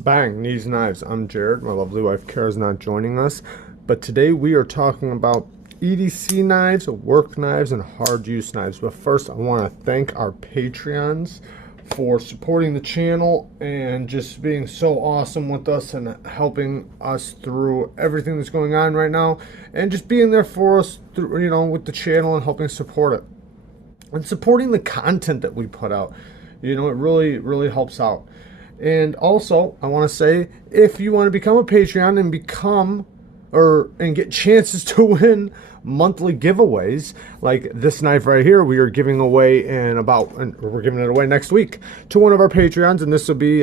Bang, Neeves Knives. I'm Jared. My lovely wife Kara is not joining us, but today we are talking about EDC knives, work knives, and hard use knives. But first, I want to thank our Patreons for supporting the channel and just being so awesome with us and helping us through everything that's going on right now, and just being there for us through, with the channel and helping support it and supporting the content that we put out. It really helps out. And also, I want to say, if you want to become a Patreon and get chances to win monthly giveaways, like this knife right here, we are giving away and we're giving it away next week to one of our Patreons, and this will be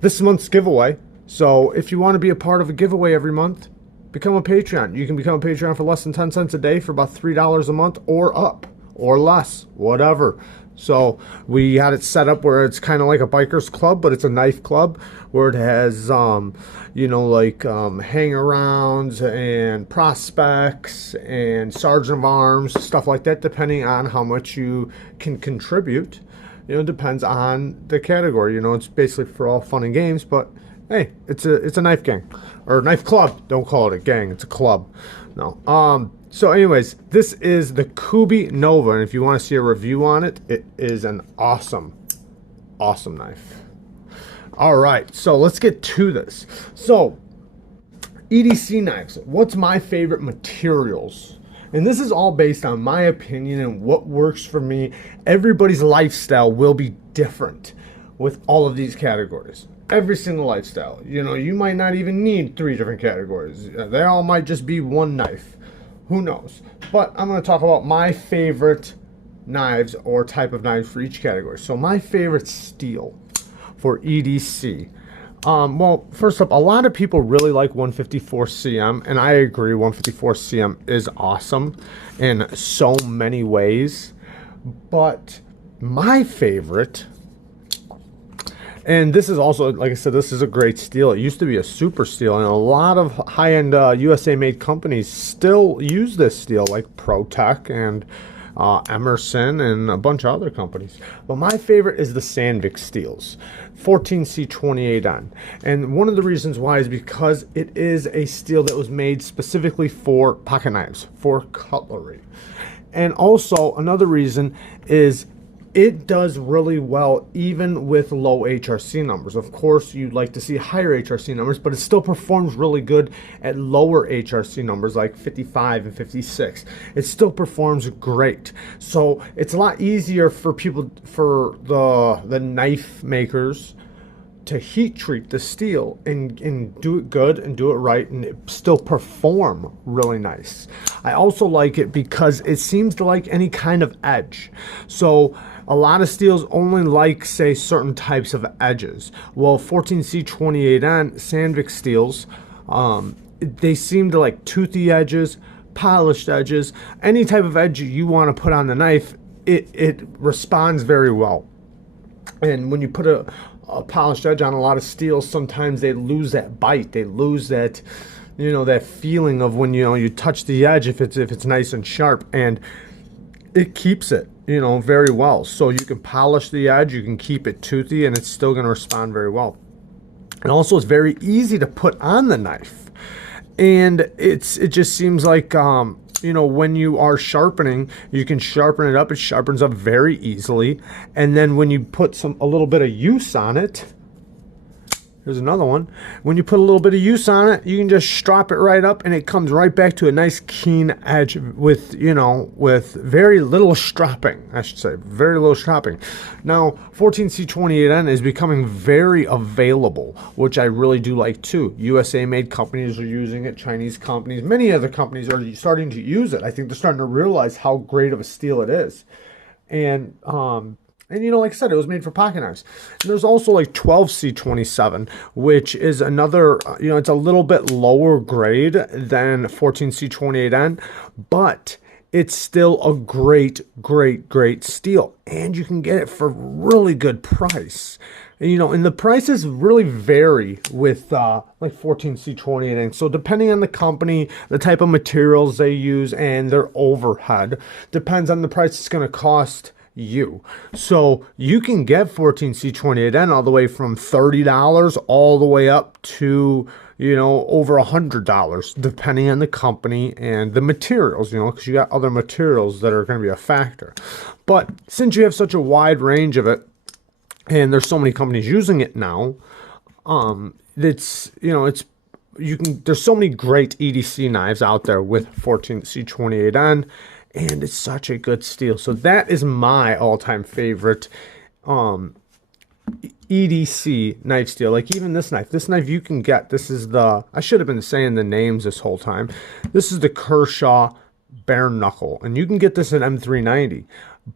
this month's giveaway. So if you want to be a part of a giveaway every month, become a Patreon. You can become a Patreon for less than 10 cents a day, for about $3 a month, or up, or less, whatever. So we had it set up where it's kind of like a biker's club, but it's a knife club where it has, hang-arounds and prospects and sergeant of arms, stuff like that, depending on how much you can contribute. It depends on the category. It's basically for all fun and games, but hey, it's a knife gang or knife club. Don't call it a gang; it's a club. No. So anyways, this is the Kubi Nova, and if you want to see a review on it, it is an awesome knife. All right, so let's get to this. So, EDC knives, what's my favorite materials? And this is all based on my opinion and what works for me. Everybody's lifestyle will be different with all of these categories. Every single lifestyle. You might not even need 3 different categories. They all might just be one knife. Who knows? But I'm going to talk about my favorite knives or type of knives for each category. So my favorite steel for EDC. Well, first up, a lot of people really like 154 CM, and I agree. 154 CM is awesome in so many ways. But my favorite, and this is also, like I said, this is a great steel. It used to be a super steel, and a lot of high-end USA-made companies still use this steel, like ProTech and Emerson and a bunch of other companies. But my favorite is the Sandvik Steels, 14C28N. And one of the reasons why is because it is a steel that was made specifically for pocket knives, for cutlery. And also, another reason is it does really well even with low HRC numbers. Of course, you'd like to see higher HRC numbers, but it still performs really good at lower HRC numbers like 55 and 56. It still performs great. So it's a lot easier for people, for the knife makers, to heat treat the steel and do it good and do it right and it still perform really nice. I also like it because it seems to like any kind of edge. So a lot of steels only like, say, certain types of edges. Well, 14C28N Sandvik steels, they seem to like toothy edges, polished edges, any type of edge you want to put on the knife, it responds very well. And when you put a polished edge on a lot of steels, sometimes they lose that bite. They lose that, that feeling of when you touch the edge, if it's nice and sharp, and it keeps it, very well. So you can polish the edge, you can keep it toothy, and it's still going to respond very well. And also, it's very easy to put on the knife, and it just seems like when you are sharpening, you can sharpen it up. It sharpens up very easily. And then when you put a little bit of use on it, here's another one. When you put a little bit of use on it, you can just strop it right up and it comes right back to a nice keen edge with, with very little stropping, I should say, very little stropping. Now, 14C28N is becoming very available, which I really do like too. USA-made companies are using it, Chinese companies, many other companies are starting to use it. I think they're starting to realize how great of a steel it is. And like I said, it was made for pocket knives. And there's also like 12C27, which is another, it's a little bit lower grade than 14C28N, but it's still a great steel. And you can get it for a really good price. And the prices really vary with like 14C28N. So depending on the company, the type of materials they use, and their overhead, depends on the price it's going to cost you. So you can get 14C28N all the way from $30 all the way up to, over $100, depending on the company and the materials, because you got other materials that are going to be a factor. But since you have such a wide range of it, and there's so many companies using it now, there's so many great EDC knives out there with 14C28N, and it's such a good steel. So that is my all-time favorite EDC knife steel. Like even this knife you can get. This is I should have been saying the names this whole time. This is the Kershaw bare knuckle, and you can get this in M390,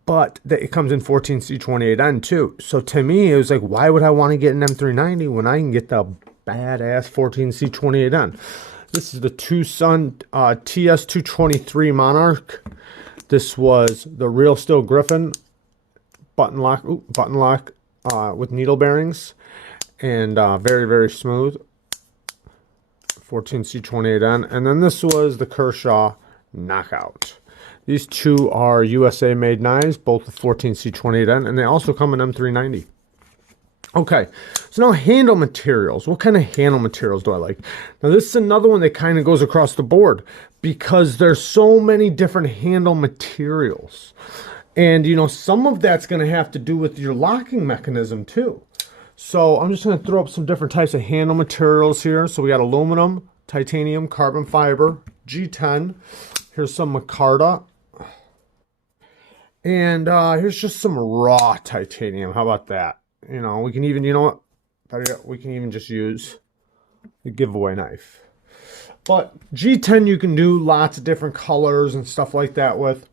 but it comes in 14C28N too. So to me, it was like, why would I want to get an M390 when I can get the badass 14C28N? This is the Tucson TS223 Monarch. This was the Real Steel Griffin button lock with needle bearings, and very, very smooth. 14C28N. And then this was the Kershaw Knockout. These two are USA made knives, both with 14C28N, and they also come in M390. Okay, so now handle materials. What kind of handle materials do I like? Now this is another one that kind of goes across the board, because there's so many different handle materials. And some of that's going to have to do with your locking mechanism too. So I'm just going to throw up some different types of handle materials here. So we got aluminum, titanium, carbon fiber, G10. Here's some micarta. And here's just some raw titanium. How about that? We can even, we can even just use the giveaway knife. But G10 you can do lots of different colors and stuff like that with.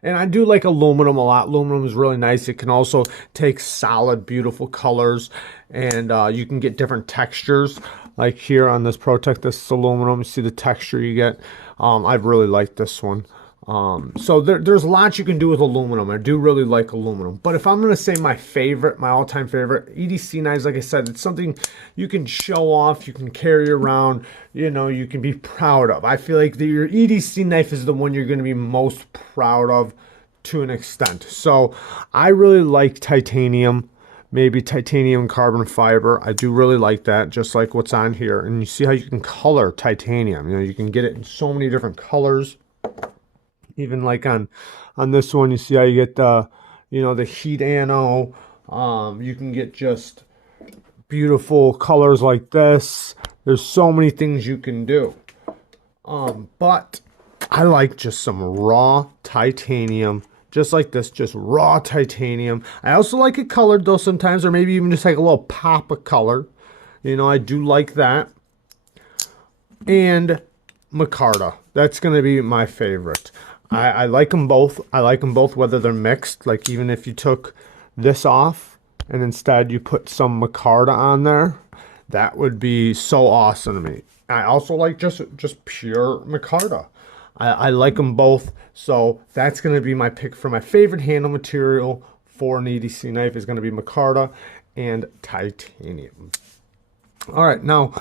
And I do like aluminum a lot. Aluminum is really nice. It can also take solid, beautiful colors, and you can get different textures. Like here on this Protect, this is aluminum. You see the texture you get. I've really liked this one. So there's lots you can do with aluminum. I do really like aluminum. But if I'm going to say my favorite, my all-time favorite, EDC knives, like I said, it's something you can show off, you can carry around, you can be proud of. I feel like your EDC knife is the one you're going to be most proud of to an extent. So I really like titanium, maybe titanium carbon fiber. I do really like that, just like what's on here. And you see how you can color titanium. You can get it in so many different colors. Even like on this one, you see how you get the, the heat ano. You can get just beautiful colors like this. There's so many things you can do. But I like just some raw titanium, just like this, just raw titanium. I also like it colored though sometimes, or maybe even just like a little pop of color. I do like that. And micarta, that's going to be my favorite. I like them both. I like them both whether they're mixed. Like even if you took this off and instead you put some micarta on there, that would be so awesome to me. I also like just pure micarta. I like them both. So that's going to be my pick for my favorite handle material for an EDC knife is going to be micarta and titanium. All right, now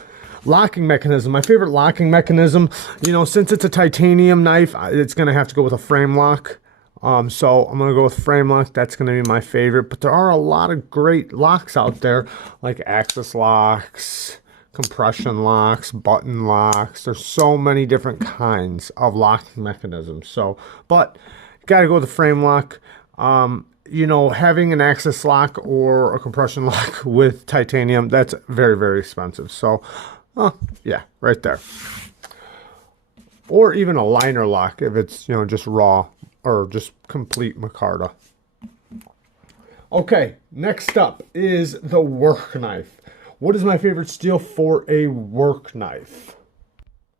locking mechanism. My favorite locking mechanism, since it's a titanium knife, it's going to have to go with a frame lock. So I'm going to go with frame lock. That's going to be my favorite. But there are a lot of great locks out there, like axis locks, compression locks, button locks. There's so many different kinds of locking mechanisms. But you got to go with the frame lock. Having an axis lock or a compression lock with titanium, that's very, very expensive. So yeah, right there. Or even a liner lock if it's, just raw or just complete micarta. Okay, next up is the work knife. What is my favorite steel for a work knife?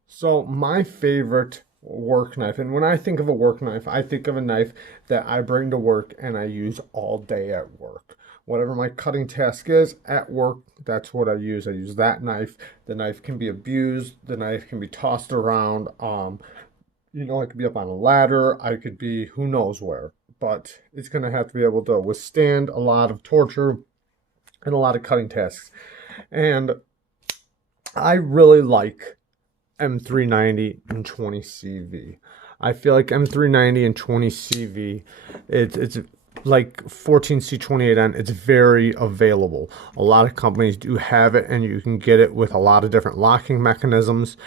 So my favorite work knife, and when I think of a work knife, I think of a knife that I bring to work and I use all day at work. Whatever my cutting task is at work, that's what I use. I use that knife. The knife can be abused. The knife can be tossed around. I could be up on a ladder. I could be who knows where. But it's going to have to be able to withstand a lot of torture and a lot of cutting tasks. And I really like M390 and 20CV. I feel like M390 and 20CV, it's like 14C28N, it's very available. A lot of companies do have it, and you can get it with a lot of different locking mechanisms,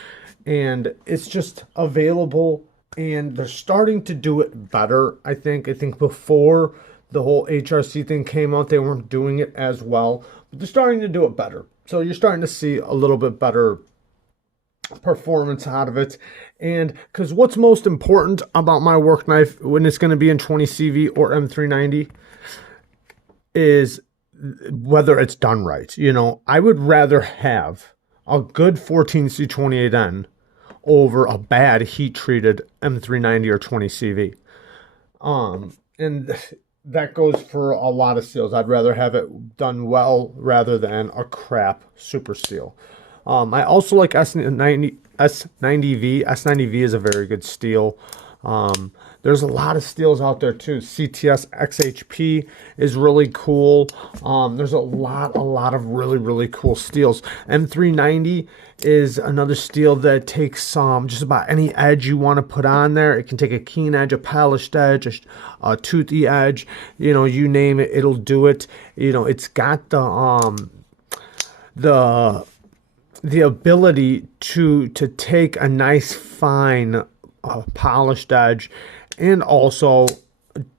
and it's just available, and they're starting to do it better, I think. I think before the whole HRC thing came out, they weren't doing it as well, but they're starting to do it better. So you're starting to see a little bit better performance out of it. And because what's most important about my work knife when it's going to be in 20CV or M390 is whether it's done right. You know, I would rather have a good 14C28N over a bad heat treated M390 or 20CV. And that goes for a lot of steels. I'd rather have it done well rather than a crap super steel. I also like S90V. S90V is a very good steel. There's a lot of steels out there too. CTS XHP is really cool. There's a lot of really cool steels. M390 is another steel that takes just about any edge you want to put on there. It can take a keen edge, a polished edge, a toothy edge. You know, you name it, it'll do it. You know, it's got the ability to take a nice fine polished edge, and also,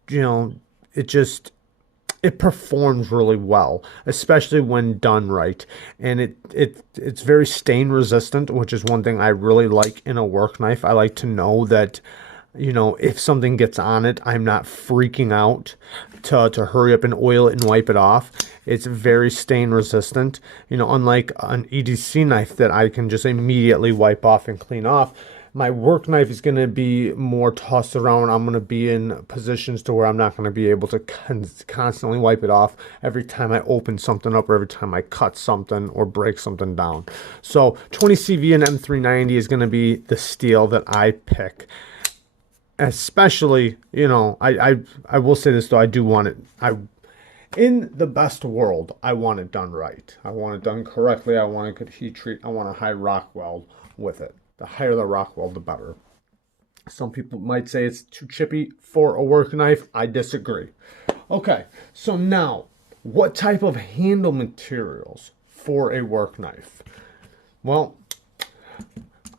you know, it performs really well, especially when done right. And it's very stain resistant, which is one thing I really like in a work knife. I like to know that, you know, if something gets on it, I'm not freaking out to hurry up and oil it and wipe it off. It's very stain resistant, you know, unlike an EDC knife that I can just immediately wipe off and clean off. My work knife is going to be more tossed around. I'm going to be in positions to where I'm not going to be able to constantly wipe it off every time I open something up or every time I cut something or break something down. So 20CV and M390 is going to be the steel that I pick. Especially, you know, I will say this though, I do want it, in the best world, I want it done right. I want it done correctly. I want a good heat treat. I want a high rock weld with it. The higher the rock weld, the better. Some people might say it's too chippy for a work knife. I disagree. Okay, so now, what type of handle materials for a work knife? Well,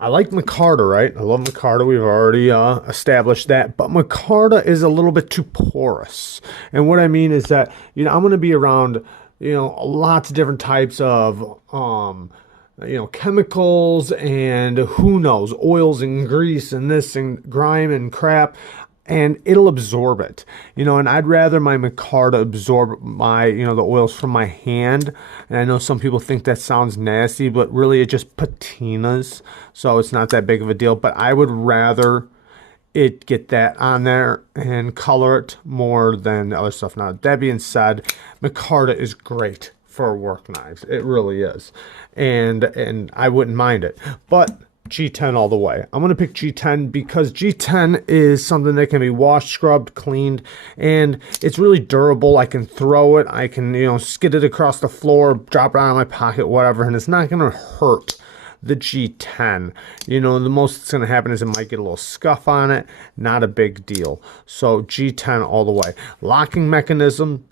I like micarta, right? I love micarta. We've already established that. But micarta is a little bit too porous. And what I mean is that, you know, I'm going to be around, you know, lots of different types of, you know, chemicals and who knows, oils and grease and this and grime and crap. And it'll absorb it, you know, and I'd rather my micarta absorb my, you know, the oils from my hand. And I know some people think that sounds nasty, but really it just patinas, so it's not that big of a deal. But I would rather it get that on there and color it more than the other stuff. Now, that being said, micarta is great for work knives. It really is, and I wouldn't mind it, but G10 all the way. I'm going to pick G10 because G10 is something that can be washed, scrubbed, cleaned, and it's really durable. I can throw it. I can, you know, skid it across the floor, drop it out of my pocket, whatever, and it's not going to hurt the G10. You know, the most that's going to happen is it might get a little scuff on it. Not a big deal. So G10 all the way. Locking mechanism.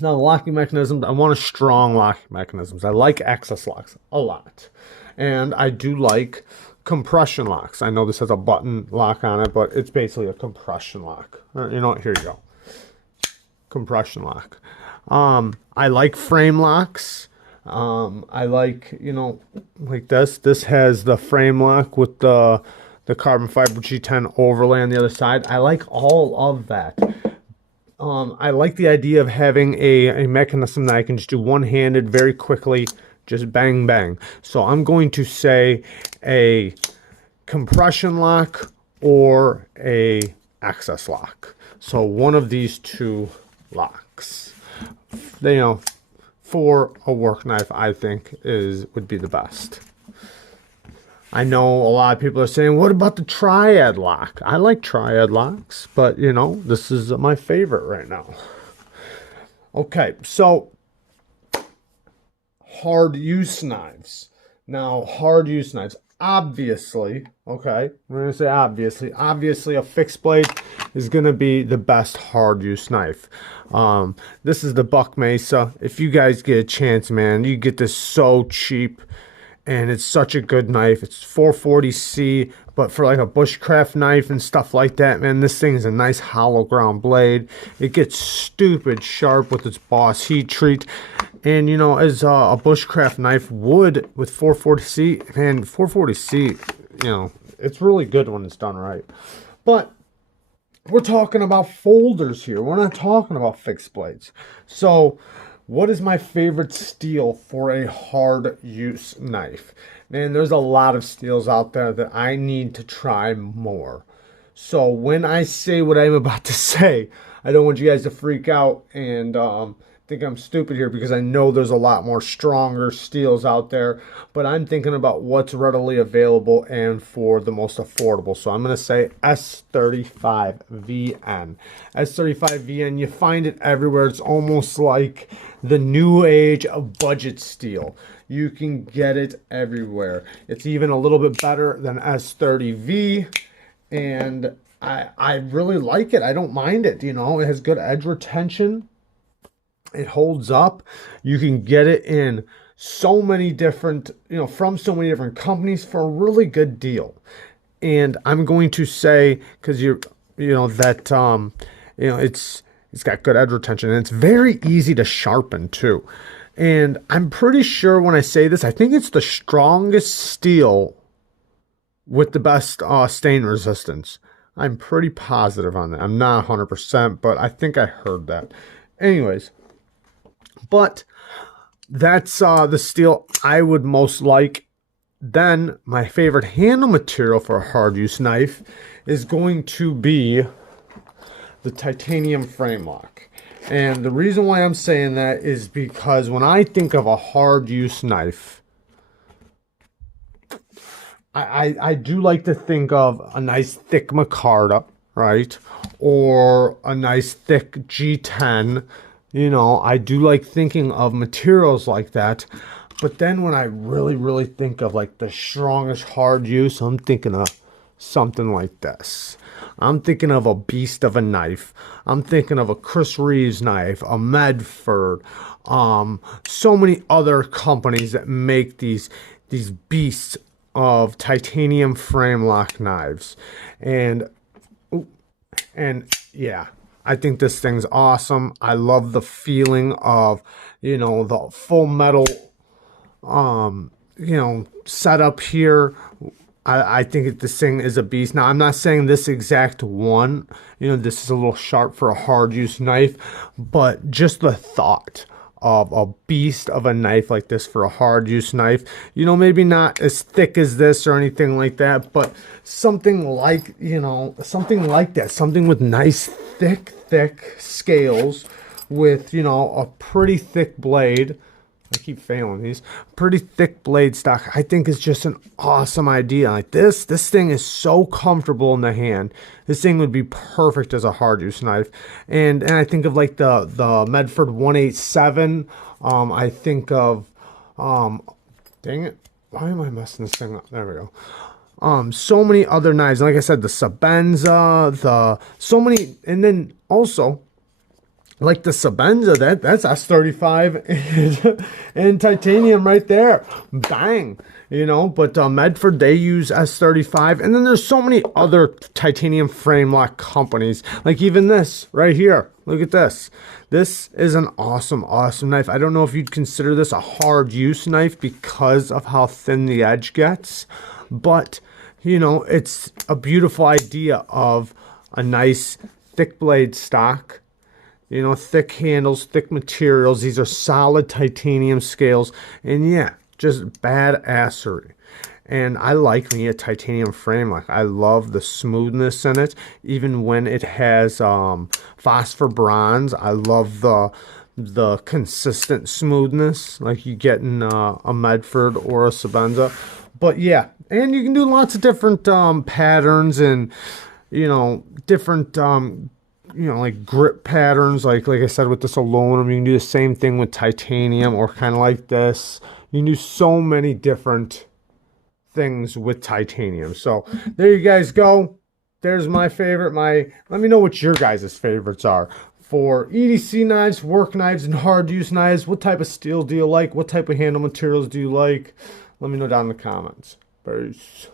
Now, the locking mechanism, I want a strong locking mechanisms. I like access locks a lot. And I do like compression locks. I know this has a button lock on it, but it's basically a compression lock. You know what? Here you go. Compression lock. I like frame locks. I like, you know, like this. This has the frame lock with the carbon fiber G10 overlay on the other side. I like all of that. I like the idea of having a mechanism that I can just do one-handed very quickly. Just bang, bang. So I'm going to say a compression lock or a access lock. So one of these two locks, you know, for a work knife, I think would be the best. I know a lot of people are saying, what about the triad lock? I like triad locks, but you know, this is my favorite right now. Okay, so hard use knives. Now, hard use knives. obviously, okay, we're gonna say obviously a fixed blade is gonna be the best hard use knife. This is the Buck Mesa. If you guys get a chance, man, you get this so cheap, and it's such a good knife. It's 440C, but for like a bushcraft knife and stuff like that, man, this thing is a nice hollow ground blade. It gets stupid sharp with its Boss heat treat. And, you know, as a bushcraft knife would with 440C, man, 440C, you know, it's really good when it's done right. But we're talking about folders here. We're not talking about fixed blades. So, what is my favorite steel for a hard use knife? Man, there's a lot of steels out there that I need to try more. So when I say what I'm about to say, I don't want you guys to freak out and think I'm stupid here, because I know there's a lot more stronger steels out there, but I'm thinking about what's readily available and for the most affordable. So I'm going to say S35VN. S35VN, you find it everywhere. It's almost like the new age of budget steel. You can get it everywhere. It's even a little bit better than S30V, and I really like it. I don't mind it. You know, it has good edge retention. It holds up. You can get it in so many different, you know, from so many different companies for a really good deal. And I'm going to say, because you know that you know, it's got good edge retention, and it's very easy to sharpen too. And I'm pretty sure when I say this, I think it's the strongest steel with the best stain resistance. I'm pretty positive on that. I'm not 100%, but I think I heard that. Anyways, but that's the steel I would most like. Then my favorite handle material for a hard use knife is going to be the titanium frame lock. And the reason why I'm saying that is because when I think of a hard use knife, I do like to think of a nice thick micarta, right? Or a nice thick G10. You know, I do like thinking of materials like that. But then when I really think of like the strongest hard use, I'm thinking of something like this. I'm thinking of a beast of a knife. I'm thinking of a Chris Reeves knife, a Medford, so many other companies that make these beasts of titanium frame lock knives. And yeah, I think this thing's awesome. I love the feeling of, you know, the full metal you know, setup here. I think this thing is a beast. Now, I'm not saying this exact one, you know, this is a little sharp for a hard use knife, but just the thought of a beast of a knife like this for a hard use knife, you know, maybe not as thick as this or anything like that, but something like, you know, something like that, something with nice thick scales with, you know, a pretty thick blade. I keep failing these. Pretty thick blade stock, I think, is just an awesome idea. Like this thing is so comfortable in the hand. This thing would be perfect as a hard use knife. And I think of like the Medford 187. I think of dang it, why am I messing this thing up? There we go. So many other knives. Like I said, the Sabenza, so many, and then also like the Sabenza, that's S35 and titanium right there. Bang. You know, but Medford, they use S35. And then there's so many other titanium frame lock companies. Like even this right here. Look at this. This is an awesome knife. I don't know if you'd consider this a hard use knife because of how thin the edge gets. But, you know, it's a beautiful idea of a nice thick blade stock. You know, thick handles, thick materials. These are solid titanium scales. And yeah, just badassery. And I like me a titanium frame lock. I love the smoothness in it. Even when it has phosphor bronze, I love the consistent smoothness like you get in a Medford or a Sabenza. But yeah, and you can do lots of different patterns and, you know, different you know, like grip patterns, like I said with this aluminum. You can do the same thing with titanium, or kind of like this. You can do so many different things with titanium. So there you guys go. There's my favorite. Let me know what your guys' favorites are for EDC knives, work knives, and hard use knives. What type of steel do you like? What type of handle materials do you like? Let me know down in the comments. Peace.